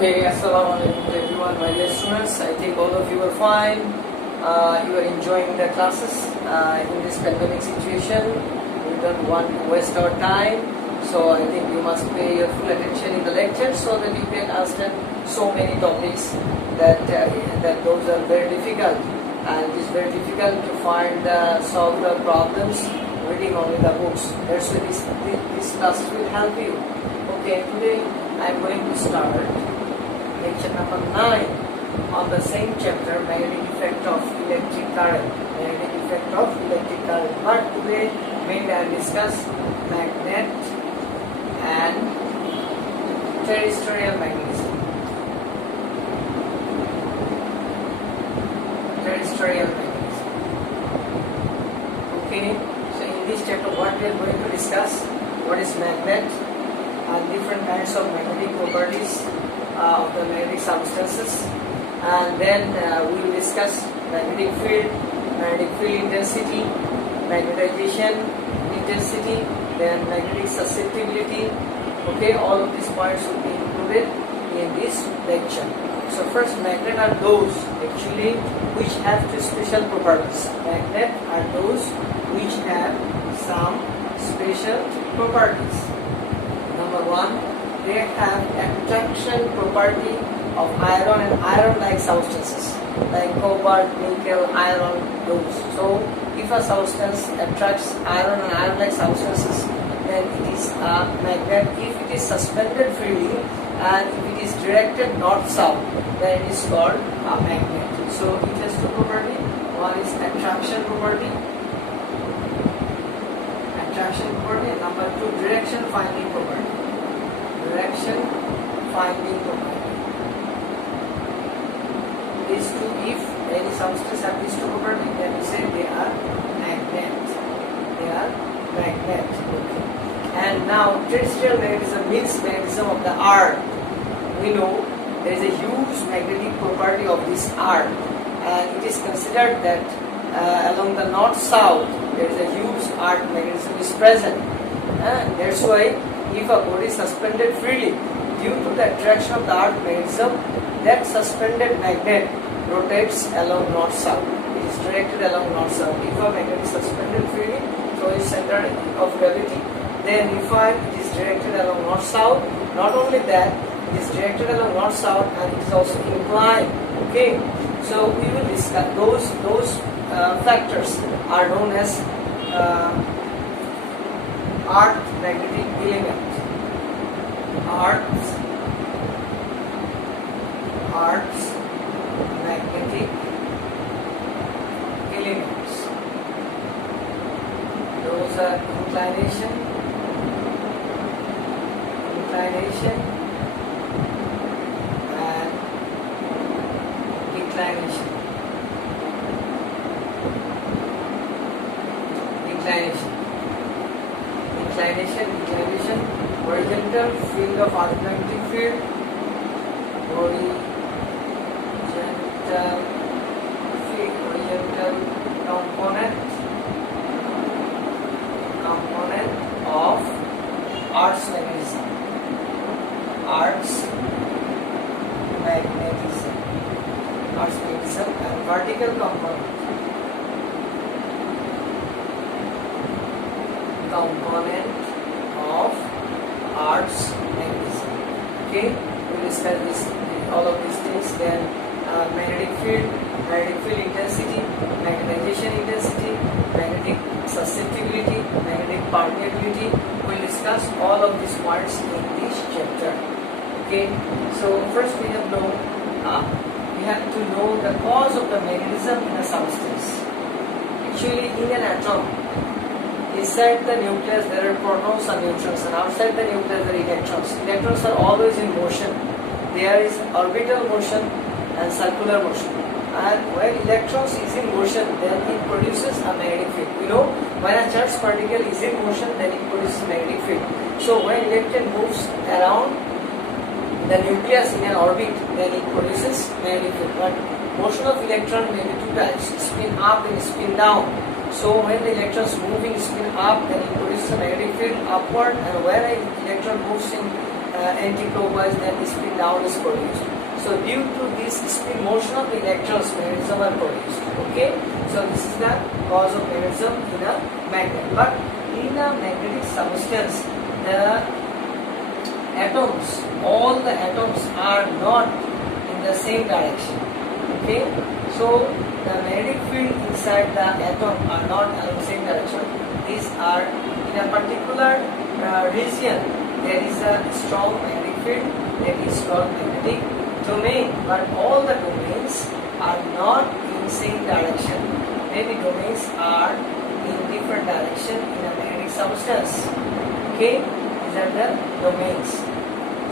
Okay, Assalamualaikum to everyone, my dear students. I think all of you are fine. You are enjoying the classes in this pandemic situation. We don't want to waste our time, so I think you must pay your full attention in the lecture so that you can understand so many topics that those are very difficult, and it is very difficult to find solve the problems reading only the books. That's why this class will help you. Okay, today I am going to start lecture number 9 on the same chapter, magnetic effect of electric current. Magnetic effect of electric current. But today mainly I will discuss magnet and terrestrial magnetism. Terrestrial magnetism. Okay, so in this chapter what we are going to discuss, what is magnet and different kinds of magnetic properties of the magnetic substances, and then we will discuss magnetic field intensity, magnetization intensity, then magnetic susceptibility. Okay, all of these points will be included in this lecture. So first, magnet are those actually which have two special properties. Magnet are those which have some special properties. Number one, they have attraction property of iron and iron-like substances like cobalt, nickel, iron, those. So if a substance attracts iron and iron-like substances, then it is a magnet. If it is suspended freely and if it is directed north-south, then it is called a magnet. So it has two property. One is attraction property, and number two, direction finding property. Direction finding property. These two, if any substance have these two properties, then we say they are magnet. They are magnet. Okay. And now terrestrial magnetism means magnetism of the earth. We know there is a huge magnetic property of this earth, and it is considered that along the north-south there is a huge earth magnetism is present. And that's why if a body is suspended freely due to the attraction of the earth magnetism, that suspended magnet rotates along north-south. It is directed along north-south. If a magnet is suspended freely through its center of gravity, then if it is directed along north-south, not only that, it is directed along north-south and it is also inclined. Okay, so we will discuss those factors are known as earth magnetic element. Earth's magnetic elements. Those are inclination and declination. Inclination, horizontal field of earth magnetic field, horizontal component of Earth's magnetism. And vertical component of Earth's magnetism. Okay, we will discuss all of these things. Then magnetic field intensity, magnetization intensity, magnetic susceptibility, magnetic permeability. We will discuss all of these points in this chapter. Okay, so first we have to know the cause of the magnetism in a substance. Actually, in an atom, inside the nucleus there are protons and neutrons, and outside the nucleus there are electrons. Electrons are always in motion. There is orbital motion and circular motion. And when electrons is in motion, then it produces a magnetic field. We know when a charged particle is in motion, then it produces a magnetic field. So when electron moves around the nucleus in an orbit, then it produces magnetic field. But motion of electron may be two types: spin up and spin down. So when the electrons move in spin up, then it produces a magnetic field upward, and when an electron moves in anti-clockwise, then spin down is produced. So due to this spin motion of the electrons, magnetism are produced. Okay, so this is the cause of magnetism in a magnet. But in a magnetic substance, the atoms, all the atoms are not in the same direction. Okay, so the magnetic field inside the atom are not in the same direction. These are in a particular region. There is a strong magnetic field, that is called magnetic domain, but all the domains are not in same direction. Many domains are in different direction in a magnetic substance. Okay, these are the domains.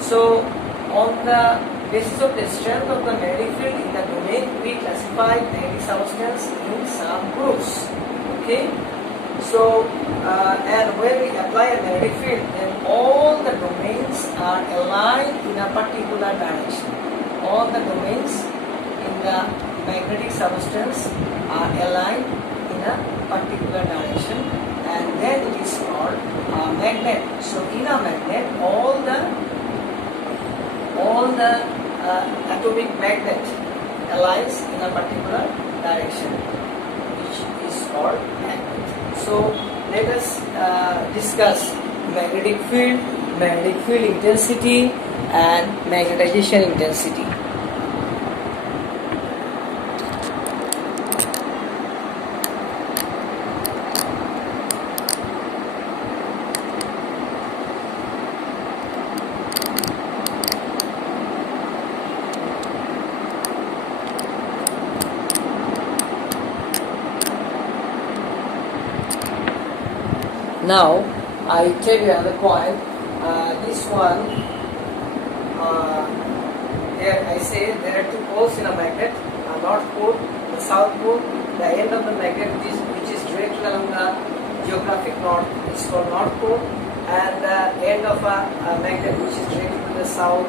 So on the basis of the strength of the magnetic field in the domain, we classify magnetic substance in some groups. Okay, so and when we apply a magnetic field, then all the domains are aligned in a particular direction. All the domains in the magnetic substance are aligned in a particular direction, and then it is called a magnet. So in a magnet, all the atomic magnet aligns in a particular direction, which is called magnet. So let us discuss magnetic field intensity, and magnetization intensity. Now I tell you another point. This one, here I say there are two poles in a magnet, a north pole, the south pole. The end of the magnet which is directly along the geographic north is called north pole, and the end of a magnet which is directly to the south,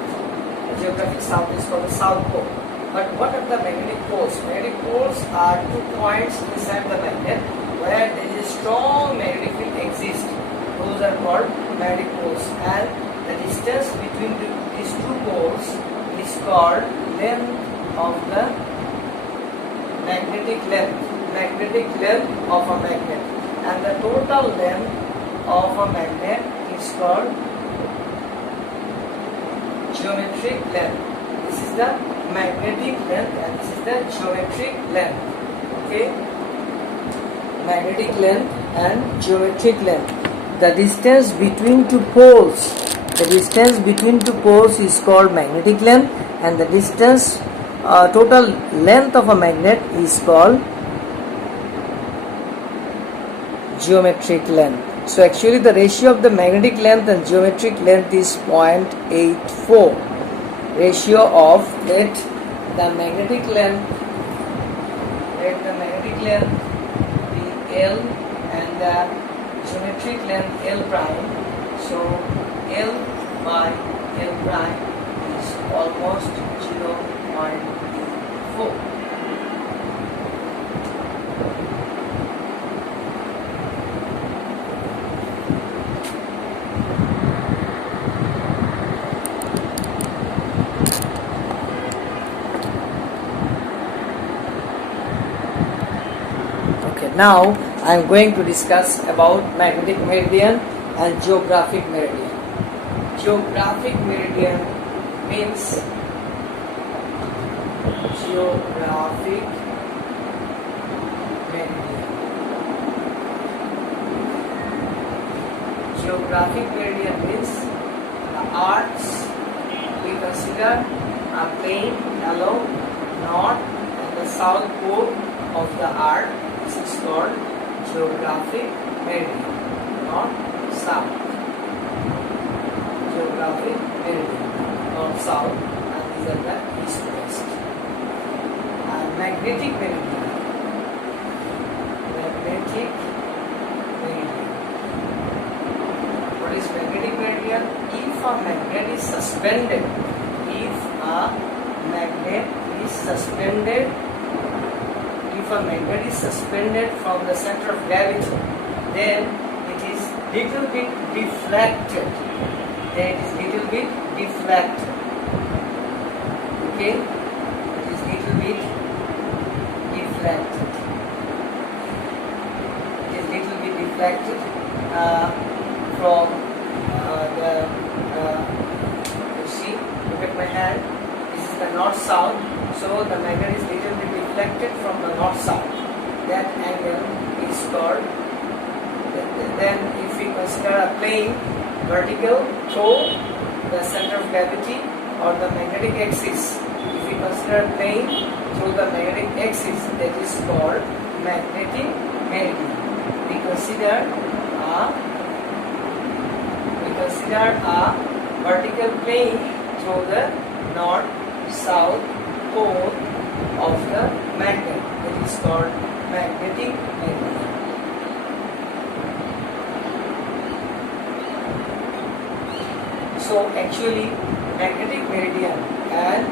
the geographic south, is called the south pole. But what are the magnetic poles? Magnetic poles are 2 points inside the magnet where there is a strong magnetic field exists. Those are called magnetic poles, and the distance between these 2 poles is called length of the magnetic length of a magnet, and the total length of a magnet is called geometric length. This is the magnetic length and this is the geometric length. Okay, magnetic length and geometric length. The distance between 2 poles, is called magnetic length, and the distance total length of a magnet is called geometric length. So actually the ratio of the magnetic length and geometric length is 0.84. Ratio of let the magnetic length be L and the geometric length L prime. So L by L prime is almost 0.4. Okay, now I am going to discuss about magnetic meridian and geographic meridian. Geographic meridian means geographic meridian. Geographic meridian means the arcs we consider a plane along north and the south pole of the arc. This is called geographic meridian, north, south. Geographic meridian, north, south, and these are the east, west. And magnetic meridian. Magnetic meridian. What is magnetic meridian? If a magnet is suspended, from the center of gravity, then it is little bit deflected. little bit deflected. Okay, it is little bit deflected. It is little bit deflected from the. You see, look at my hand. This is the north-south. So the magnet is little bit deflected from the north-south. That angle is called. Then, if we consider a plane vertical through the center of gravity or the magnetic axis, if we consider a plane through the magnetic axis, that is called magnetic meridian. We consider a vertical plane through the north-south pole of the magnet. That is called magnetic meridian. So actually, magnetic meridian and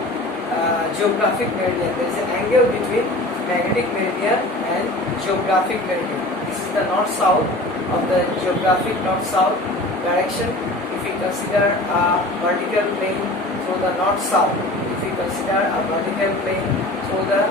geographic meridian, there is an angle between magnetic meridian and geographic meridian. This is the north-south of the geographic north-south direction. If we consider a vertical plane through the north-south, if we consider a vertical plane through the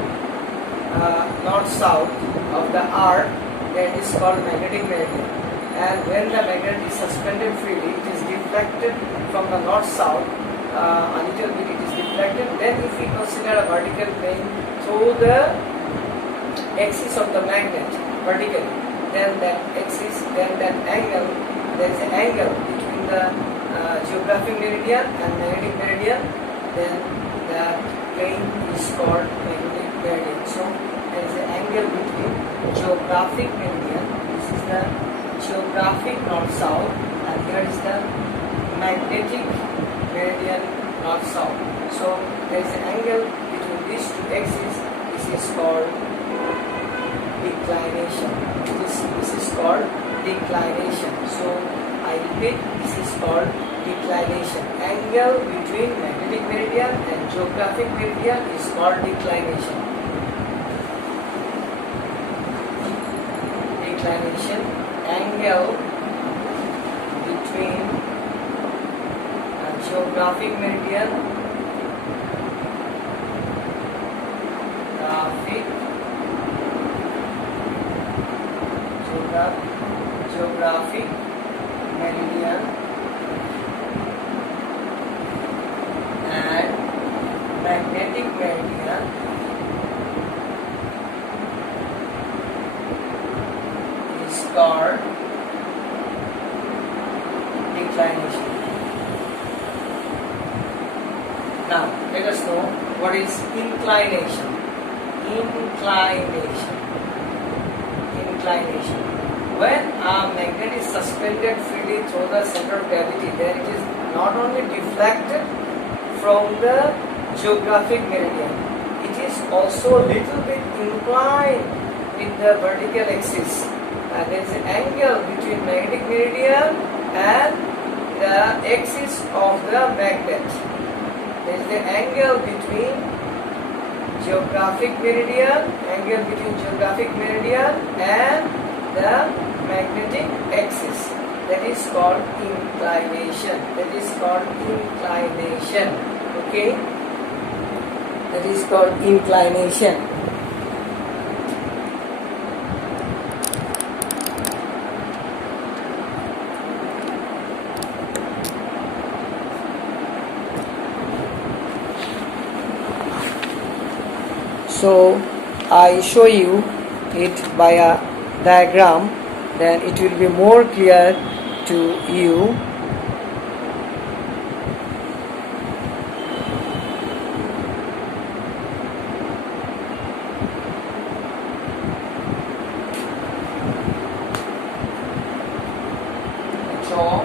north-south of the earth, that is called magnetic meridian. And when the magnet is suspended freely, it is deflected from the north-south, a little bit it is deflected. Then if we consider a vertical plane through the axis of the magnet vertically, then that axis, then that angle, there is an angle between the geographic meridian and magnetic meridian, then that plane is called magnetic meridian. So there is an angle between geographic meridian, this is the geographic north-south, and here is the magnetic meridian north-south. So there is an angle between these two axes. This is called declination. This is called declination. So I repeat, this is called declination. Angle between magnetic meridian and geographic meridian is called declination. Declination. Angle between geographic meridian, geographic meridian and magnetic meridian is called declination. Now, let us know what is inclination. Inclination. When a magnet is suspended freely through the center of gravity, then it is not only deflected from the geographic meridian, it is also a little bit inclined with the vertical axis. There is an angle between magnetic meridian and the axis of the magnet. There is the angle between geographic meridian, and the magnetic axis. That is called inclination. Okay? That is called inclination. So I show you it by a diagram, then it will be more clear to you. Draw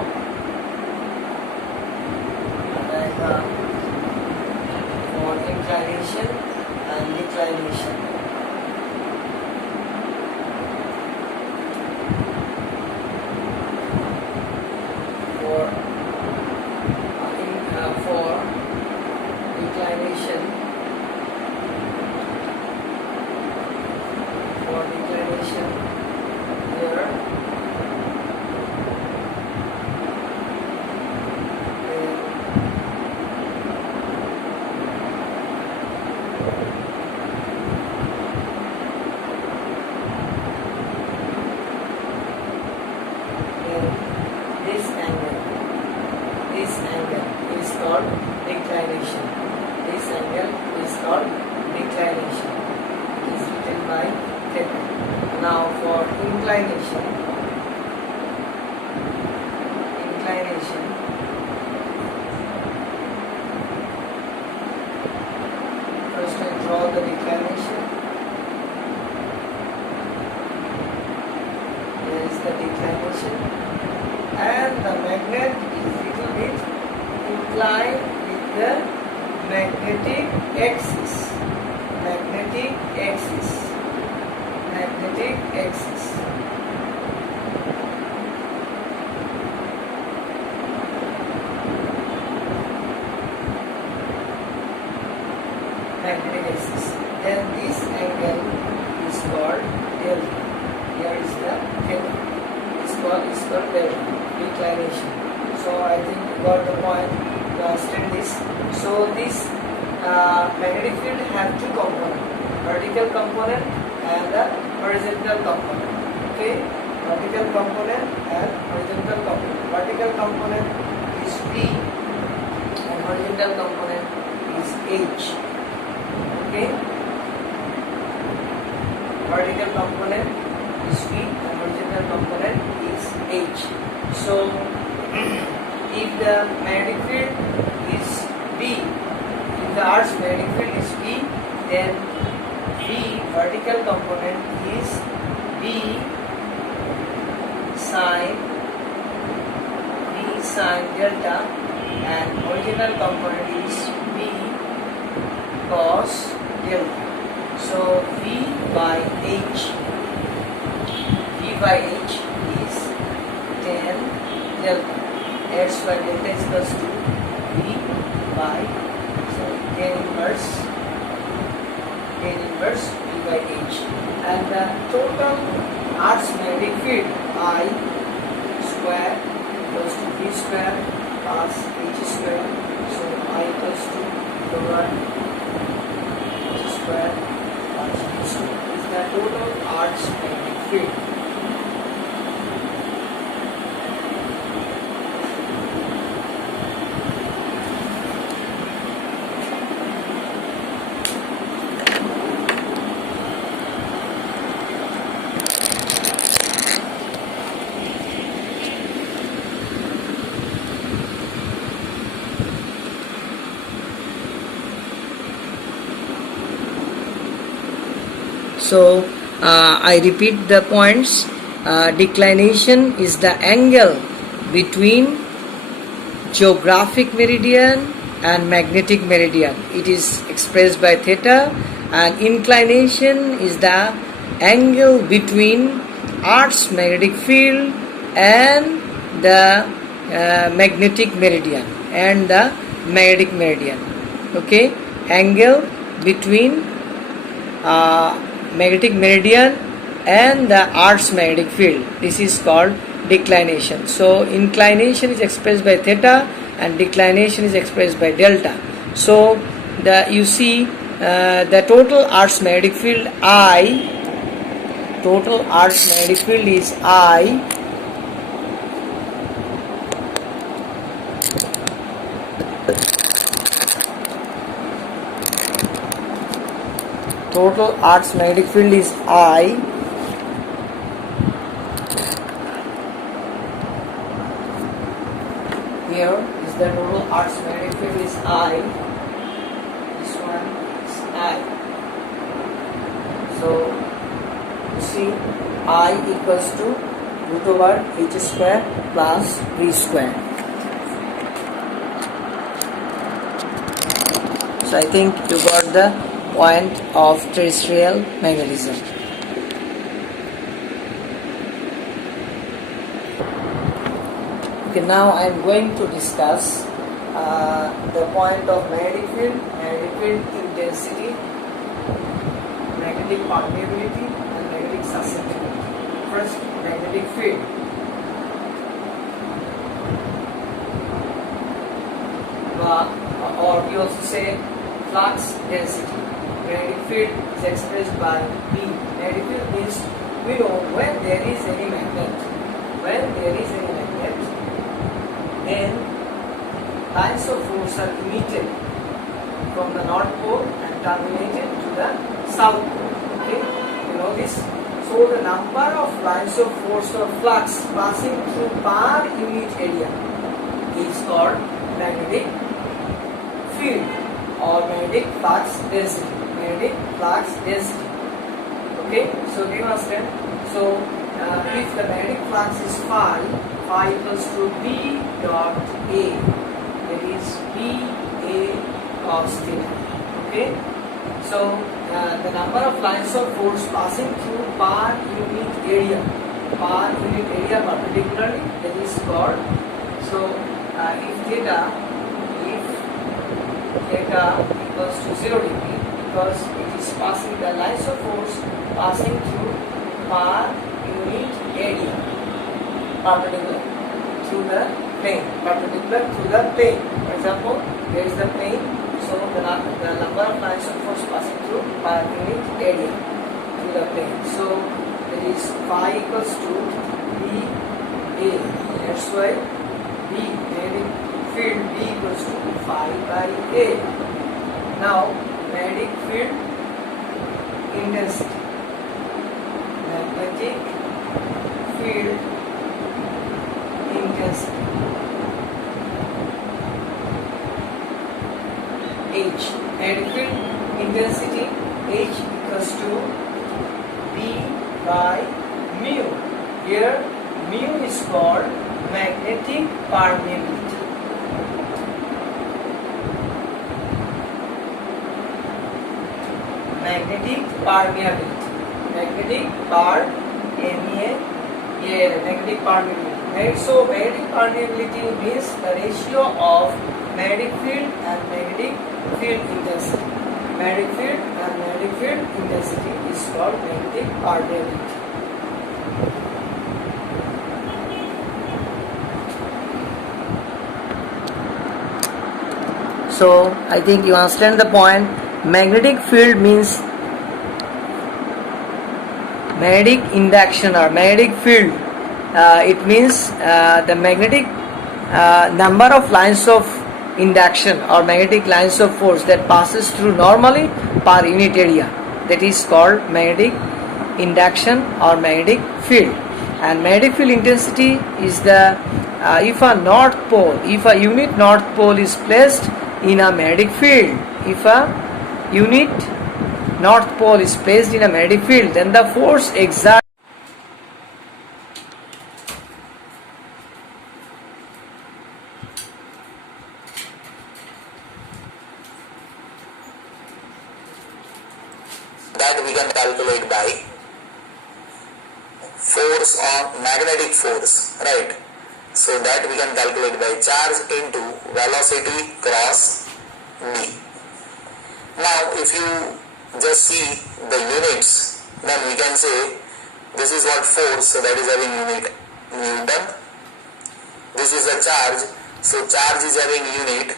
a diagram for inclination and declination. For declination, here called declination. This angle is called declination. It is written by theta. Now for inclination, first I draw the declination. There is the declination, and the magnet is little bit inclined with the magnetic axis. Magnetic axis. Magnetic axis. Magnetic axis. Then this angle is called delta. Here is the theta. Is called delta. Declination. So I think you got the point to understand this. So this magnetic field have two components: vertical component and the horizontal component. Okay, vertical component and horizontal component. Vertical component is V and horizontal component is H. Okay, vertical component is V and horizontal component is H. So if the magnetic field is V, if the Earth's magnetic field is V, then V vertical component is V sine delta, and horizontal component is V cos delta. So V by H is tan delta. That's why delta is equals to V by tan inverse V by H. And the total Earth's magnetic field I square equals to V square plus H square. So I equals to over H square plus V square is the total Earth's magnetic field. So I repeat the points. Declination is the angle between geographic meridian and magnetic meridian. It is expressed by theta. And inclination is the angle between Earth's magnetic field and the magnetic meridian Okay, angle between magnetic meridian and the Earth's magnetic field. This is called declination. So inclination is expressed by theta and declination is expressed by delta. So you see the total Earth's magnetic field I. Total Earth's magnetic field is I. Total Earth's magnetic field is I. Here is the total Earth's magnetic field is I. This one is I. So you see I equals to root over H square plus V square. So I think you got the point of terrestrial magnetism. Okay, now I am going to discuss the point of magnetic field intensity, magnetic permeability and magnetic susceptibility. First, magnetic field. Or we also say flux density. Magnetic field is expressed by B. Magnetic field means we know when there is any magnet. When there is any magnet, then lines of force are emitted from the north pole and terminated to the south pole. Okay, you know this. So the number of lines of force or flux passing through per unit area is called magnetic field or magnetic flux density. Magnetic flux density. Okay, so do you understand? So if the magnetic flux is phi equals to B dot A, that is B A cos theta. Okay, so the number of lines of force passing through per unit area perpendicularly, that is called. So if theta equals to 0 degree, because it is passing the lines of force passing through per unit area perpendicular through the plane, For example, there is the plane, so the number of lines of force passing through per unit area through the plane. So that is phi equals to B A. That's why magnetic field B equals to phi by A. Now magnetic field intensity. Magnetic field intensity H. Magnetic field intensity H equals to B by mu. Here mu is called magnetic permeability. Magnetic permeability. Magnetic permeability. So magnetic permeability means the ratio of magnetic field and magnetic field intensity. Magnetic field and magnetic field intensity is called magnetic permeability. So I think you understand the point. Magnetic field means magnetic induction or magnetic field. It means the magnetic number of lines of induction or magnetic lines of force that passes through normally per unit area. That is called magnetic induction or magnetic field. And magnetic field intensity is the if a unit north pole is placed in a magnetic field. If a unit north pole is placed in a magnetic field, then the force exerted that we can calculate by force on magnetic force, right? So that we can calculate by charge into velocity cross B. Now if you just see the units, then we can say this is what force, so that is having unit Newton. This is a charge, so charge is having unit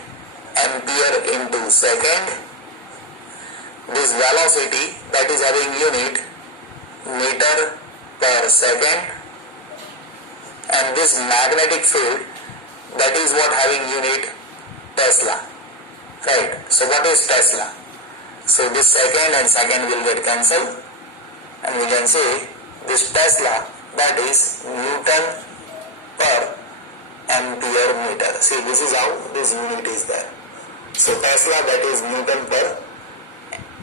ampere into second. This velocity, that is having unit meter per second. And this magnetic field, that is what having unit Tesla, right? So what is Tesla? So this second and second will get cancelled, and we can say this Tesla, that is Newton per ampere meter. See, this is how this unit is there. So Tesla, that is Newton per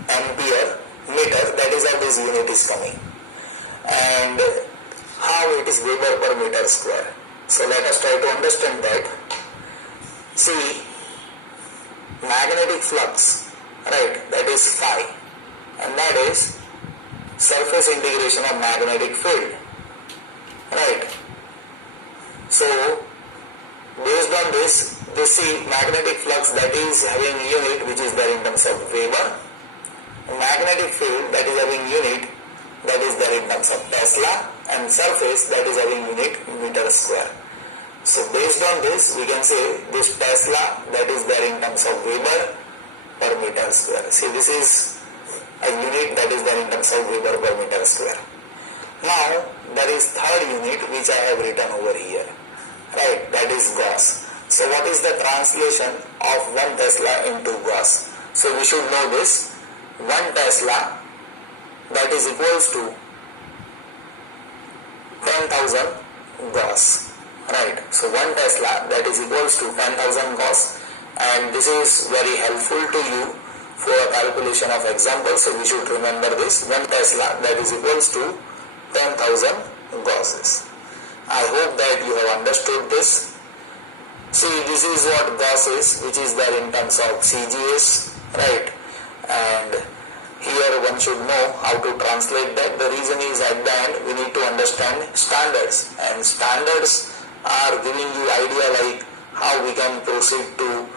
ampere meter, that is how this unit is coming. And how it is Weber per meter square. So let us try to understand that. See, magnetic flux, right, that is phi, and that is surface integration of magnetic field, right? So based on this, see magnetic flux, that is having unit which is there in terms of Weber. Magnetic field, that is having unit that is there in terms of Tesla, and surface, that is having unit meter square. So based on this, we can say this Tesla, that is there in terms of Weber per meter square. See, this is a unit that is there in terms of Weber per meter square. Now there is third unit which I have written over here, right, that is Gauss. So what is the translation of 1 Tesla into Gauss? So we should know this. 1 Tesla, that is equals to 10,000 Gauss. Right. So 1 Tesla, that is equals to 10,000 Gauss. And this is very helpful to you for a calculation of examples. So we should remember this. 1 Tesla, that is equals to 10,000 Gausses. I hope that you have understood this. See, this is what Gauss is, which is there in terms of CGS, right? And here one should know how to translate that. The reason is at the end we need to understand standards, and standards are giving you idea like how we can proceed to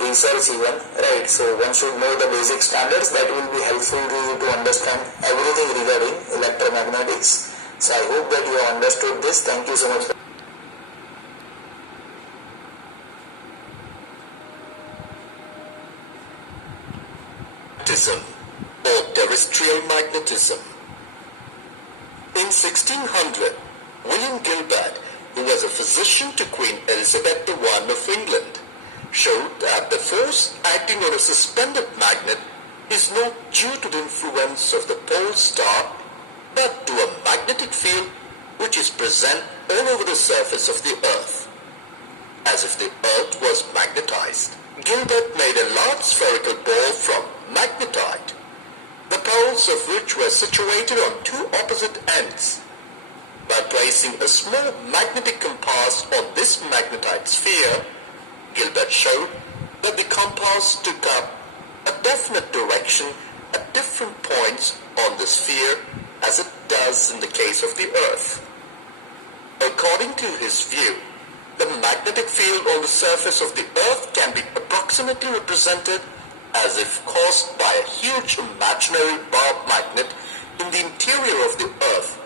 research even, right? So one should know the basic standards. That will be helpful to you to understand everything regarding electromagnetics. So I hope that you have understood this. Thank you so much. Magnetism or terrestrial magnetism. In 1600, William Gilbert, who was a physician to Queen Elizabeth I of England, showed that the force acting on a suspended magnet is not due to the influence of the pole star, but to a magnetic field which is present all over the surface of the Earth, as if the Earth was magnetized. Gilbert made a large spherical ball from magnetite, the poles of which were situated on two opposite ends. By placing a small magnetic compass on this magnetite sphere, Gilbert showed that the compass took up a definite direction at different points on the sphere as it does in the case of the Earth. According to his view, the magnetic field on the surface of the Earth can be approximately represented as if caused by a huge imaginary bar magnet in the interior of the Earth,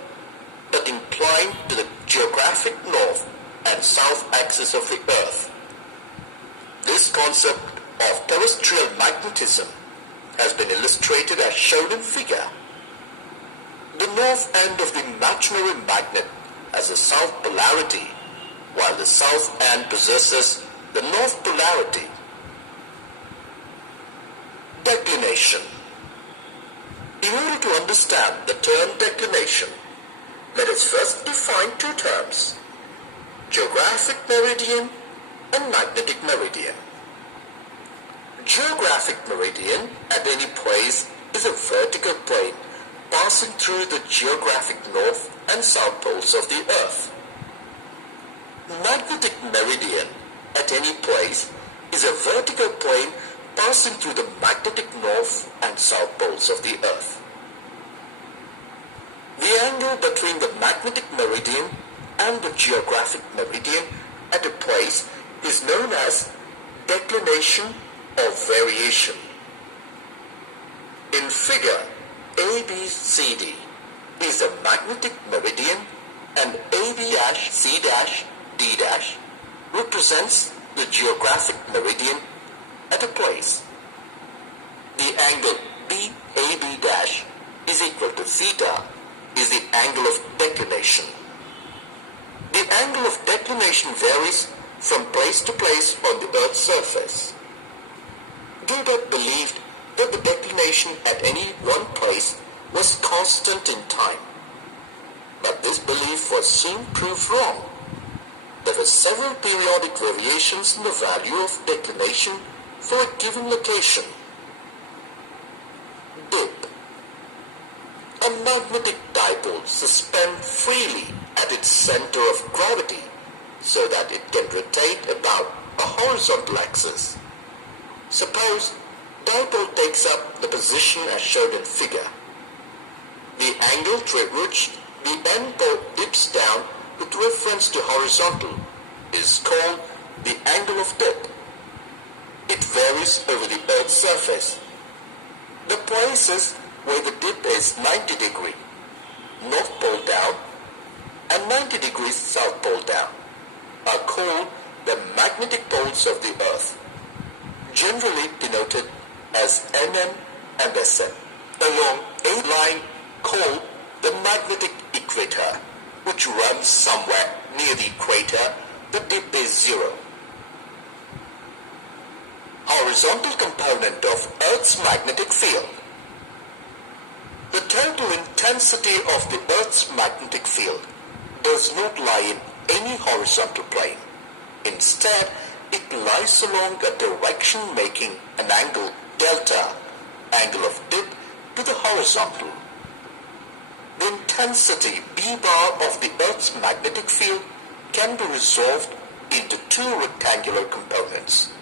but inclined to the geographic north and south axis of the Earth. This concept of terrestrial magnetism has been illustrated as shown in figure. The north end of the imaginary magnet has a south polarity, while the south end possesses the north polarity. Declination. In order to understand the term declination, let us first define two terms: geographic meridian and magnetic meridian. Geographic meridian at any place is a vertical plane passing through the geographic north and south poles of the Earth. Magnetic meridian at any place is a vertical plane passing through the magnetic north and south poles of the Earth. The angle between the magnetic meridian and the geographic meridian at a place is known as declination or variation. In figure, ABCD is the magnetic meridian and AB'-C'-D' represents the geographic meridian at a place. The angle BAB' is equal to theta is the angle of declination. The angle of declination varies from place to place on the Earth's surface. Gilbert believed that the declination at any one place was constant in time. But this belief was soon proved wrong. There were several periodic variations in the value of declination for a given location. Dip. A magnetic dipole suspends freely at its center of gravity so that it can rotate about a horizontal axis. Suppose dipole takes up the position as shown in figure. The angle through which the end pole dips down with reference to horizontal is called the angle of dip. It varies over the Earth's surface. The places where the dip is 90 degrees north pole down and 90 degrees south pole down are called the magnetic poles of the Earth, generally denoted as NM and SM, along a line called the magnetic equator, which runs somewhere near the equator. The dip is zero. horizontal component of Earth's magnetic field. The total intensity of the Earth's magnetic field does not lie in any horizontal plane. Instead, it lies along a direction making an angle delta, angle of dip, to the horizontal. The intensity B bar of the Earth's magnetic field can be resolved into two rectangular components.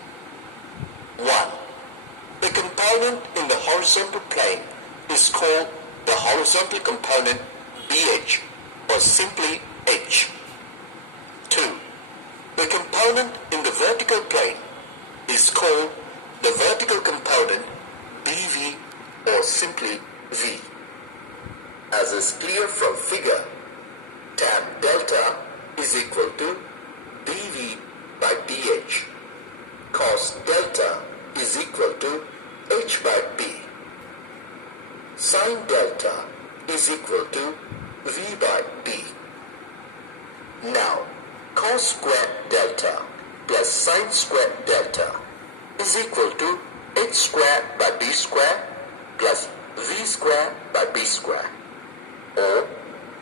1. The component in the horizontal plane is called the horizontal component BH, or simply H. 2. The component in the vertical plane is called the vertical component BV, or simply V. As is clear from figure, tan delta is equal to BV by BH. Cos delta is equal to H by B. Sin delta is equal to V by B. Now, cos squared delta plus sin squared delta is equal to H squared by B squared plus V squared by B squared. Or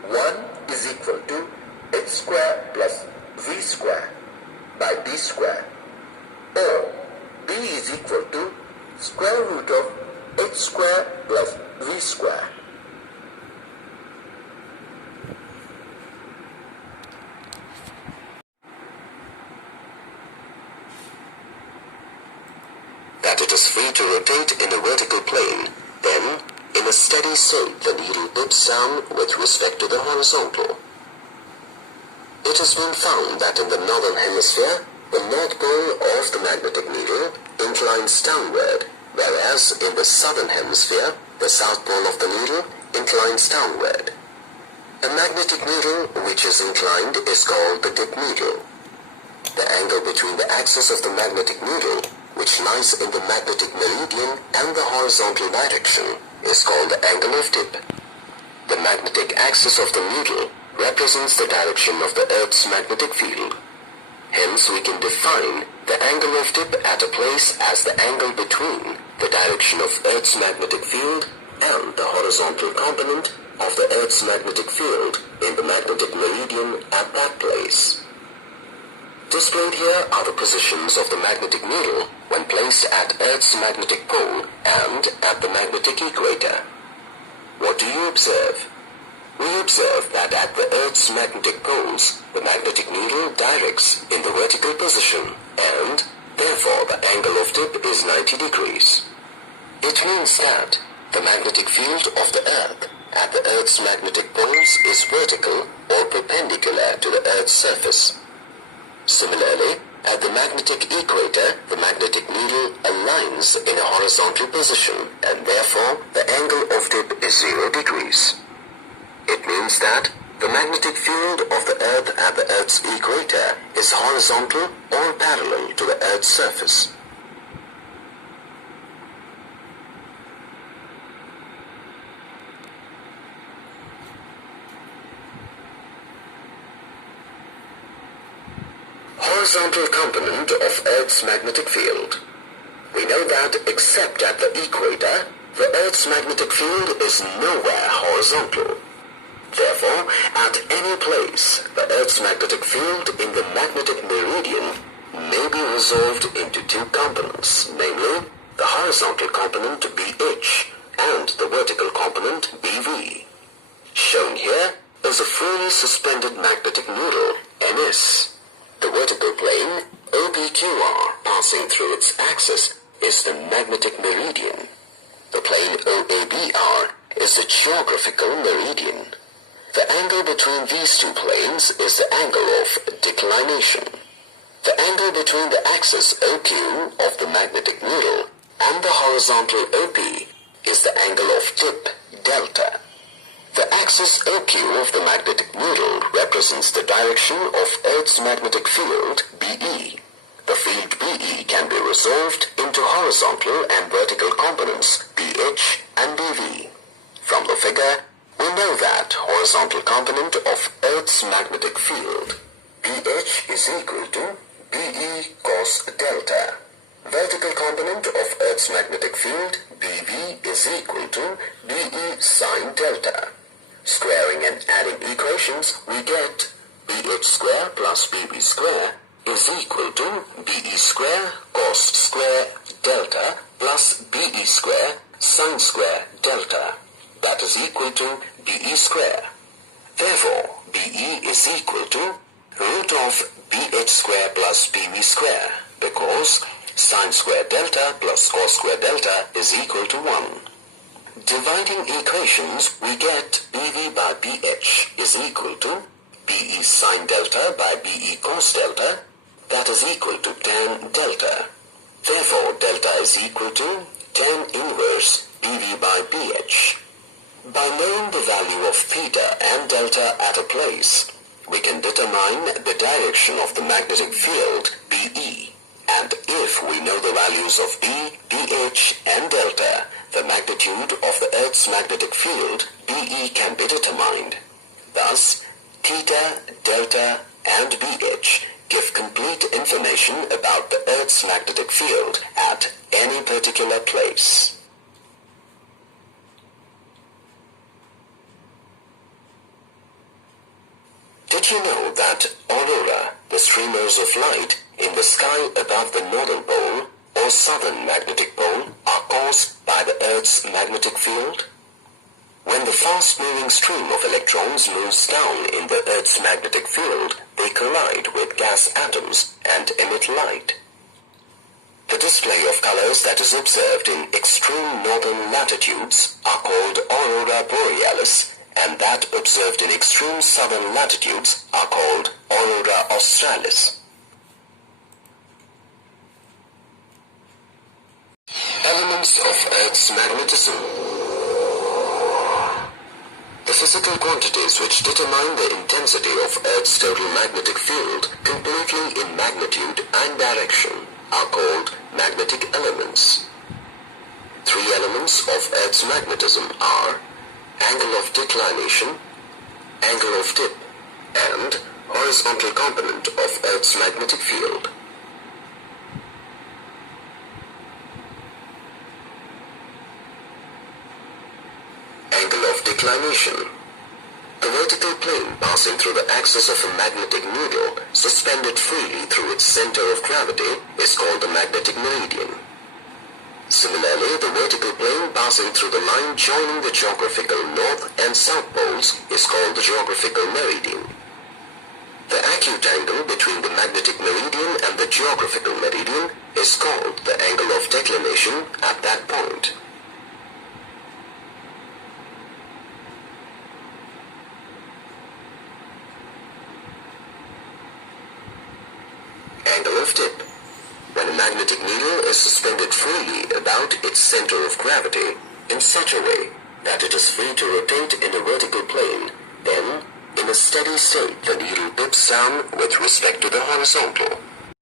1 is equal to H squared plus V squared by B squared. Or B is equal to square root of H squared plus V squared. That it is free to rotate in a vertical plane, then, in a steady state, the needle dips down with respect to the horizontal. It has been found that in the northern hemisphere, the north pole of the magnetic needle inclines downward, whereas in the southern hemisphere, the south pole of the needle inclines downward. A magnetic needle which is inclined is called the dip needle. The angle between the axis of the magnetic needle, which lies in the magnetic meridian and the horizontal direction, is called the angle of dip. The magnetic axis of the needle represents the direction of the Earth's magnetic field. Hence, we can define the angle of dip at a place as the angle between the direction of Earth's magnetic field and the horizontal component of the Earth's magnetic field in the magnetic meridian at that place. Displayed here are the positions of the magnetic needle when placed at Earth's magnetic pole and at the magnetic equator. What do you observe? We observe that at the Earth's magnetic poles, the magnetic needle directs in the vertical position and, therefore, the angle of dip is 90 degrees. It means that the magnetic field of the Earth at the Earth's magnetic poles is vertical or perpendicular to the Earth's surface. Similarly, at the magnetic equator, the magnetic needle aligns in a horizontal position and therefore the angle of dip is 0 degrees. It means that the magnetic field of the Earth at the Earth's equator is horizontal or parallel to the Earth's surface. Horizontal component of Earth's magnetic field. We know that except at the equator, the Earth's magnetic field is nowhere horizontal. Therefore, at any place, the Earth's magnetic field in the magnetic meridian may be resolved into two components, namely, the horizontal component BH and the vertical component BV. Shown here is a freely suspended magnetic needle, NS. The vertical plane, OPQR, passing through its axis, is the magnetic meridian. The plane OABR is the geographical meridian. The angle between these two planes is the angle of declination. The angle between the axis OQ of the magnetic needle and the horizontal OP is the angle of dip, delta. The axis OQ of the magnetic needle represents the direction of Earth's magnetic field, BE. The field BE can be resolved into horizontal and vertical components, BH and BV. From the figure, we know that horizontal component of Earth's magnetic field, BH, is equal to BE cos delta. Vertical component component of Earth's magnetic field, BV, is equal to BE sine delta. Squaring and adding equations, we get BH square plus BB square is equal to BE square cos square delta plus BE square sine square delta. That is equal to BE square. Therefore, BE is equal to root of BH square plus BB square, because sine square delta plus cos square delta is equal to 1. Dividing equations, we get BV by BH is equal to BE sine delta by BE cos delta, that is equal to tan delta. Therefore, delta is equal to tan inverse BV by BH. By knowing the value of theta and delta at a place, we can determine the direction of the magnetic field BE, and if we know the values of B, BH and delta, the magnitude of the Earth's magnetic field BE can be determined. Thus, theta, delta and BH give complete information about the Earth's magnetic field at any particular place. Did you know that aurora, the streamers of light in the sky above the northern pole or southern magnetic pole, are caused by the Earth's magnetic field? When the fast-moving stream of electrons moves down in the Earth's magnetic field, they collide with gas atoms and emit light. The display of colors that is observed in extreme northern latitudes are called aurora borealis, and that observed in extreme southern latitudes are called aurora australis. Elements of Earth's magnetism. The physical quantities which determine the intensity of Earth's total magnetic field completely in magnitude and direction are called magnetic elements. 3 elements of Earth's magnetism are angle of declination, angle of dip, and horizontal component of Earth's magnetic field. Angle of declination. The vertical plane passing through the axis of a magnetic needle suspended freely through its center of gravity is called the magnetic meridian. Similarly, the vertical plane passing through the line joining the geographical north and south poles is called the geographical meridian. The acute angle between the magnetic meridian and the geographical meridian is called the angle of declination at that point. Angle of dip. When a magnetic needle is suspended freely about its center of gravity in such a way that it is free to rotate in a vertical plane, then, in a steady state, the needle dips down with respect to the horizontal.